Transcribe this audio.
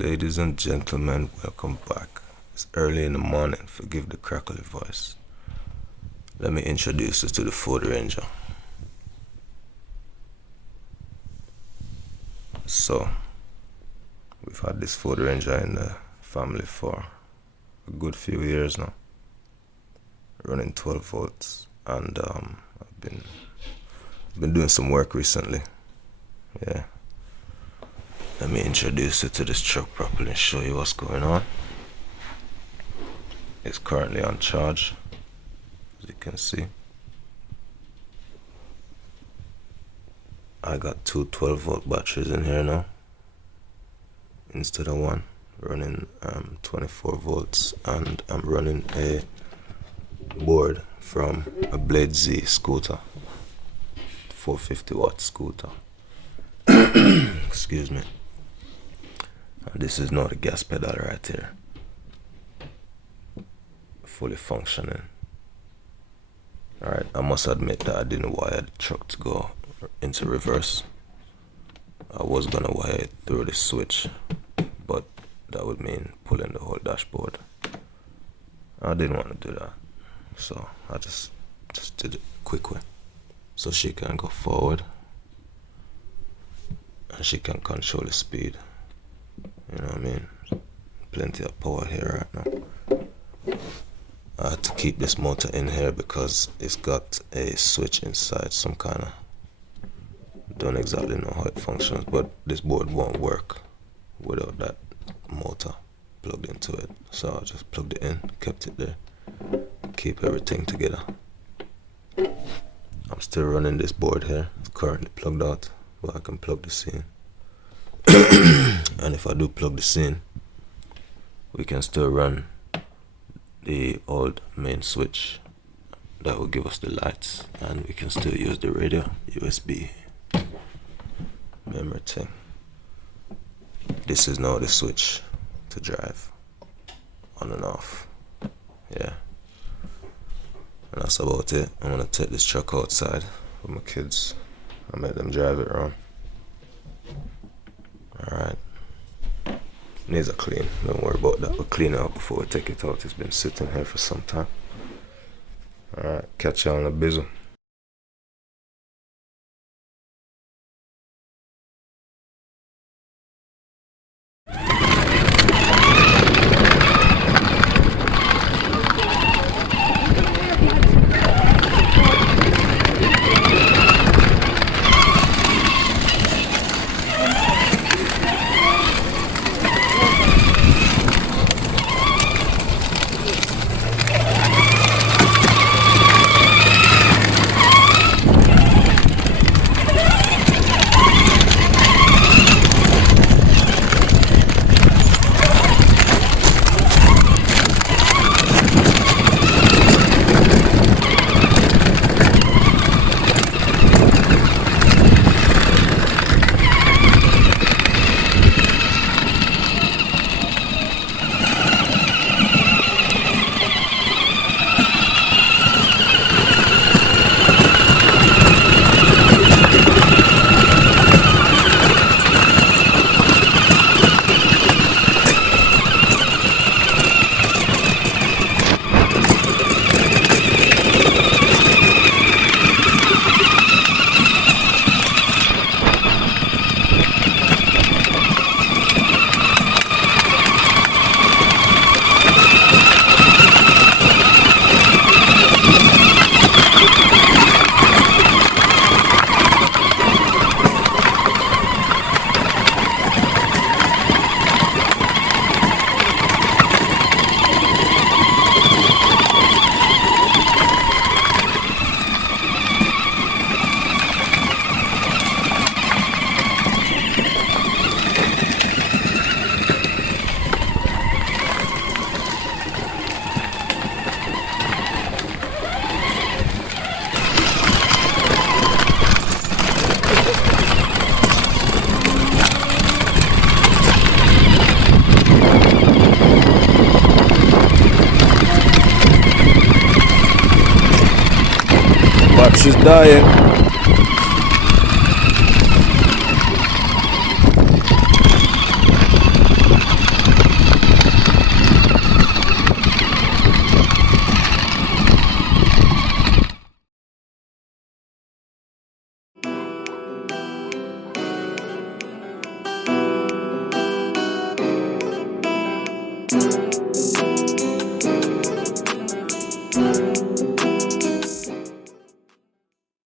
Ladies and gentlemen, welcome back. It's early in the morning, forgive the crackly voice. Let me introduce you to the Ford Ranger. So, we've had this Ford Ranger in the family for a good few years now, running 12 volts, and I've been doing some work recently. Yeah. Let me introduce you to this truck properly and show you what's going on. It's currently on charge, as you can see. I got two 12-volt batteries in here now, instead of one, running 24 volts, and I'm running a board from a Blade Z scooter, 450 watt scooter. Excuse me. And this is now the gas pedal right here, fully functioning. Alright, I must admit that I didn't wire the truck to go into reverse. I was gonna wire it through the switch, but that would mean pulling the whole dashboard. I didn't want to do that, so I just did it quick way, so she can go forward and she can control the speed. You know what I mean? Plenty of power here right now. I had to keep this motor in here because it's got a switch inside, some kind of, don't exactly know how it functions, but this board won't work without that motor plugged into it. So I just plugged it in, kept it there, keep everything together. I'm still running this board here, it's currently plugged out, but I can plug this in. And if I do plug this in, we can still run the old main switch that will give us the lights, and we can still use the radio USB memory thing. This is now the switch to drive on and off. Yeah, and that's about it. I'm gonna take this truck outside with my kids and let them drive it around. Alright, needs a clean, don't worry about that, we'll clean it up before we take it out. It's been sitting here for some time. Alright, catch you on the bizzle. Battery's dying.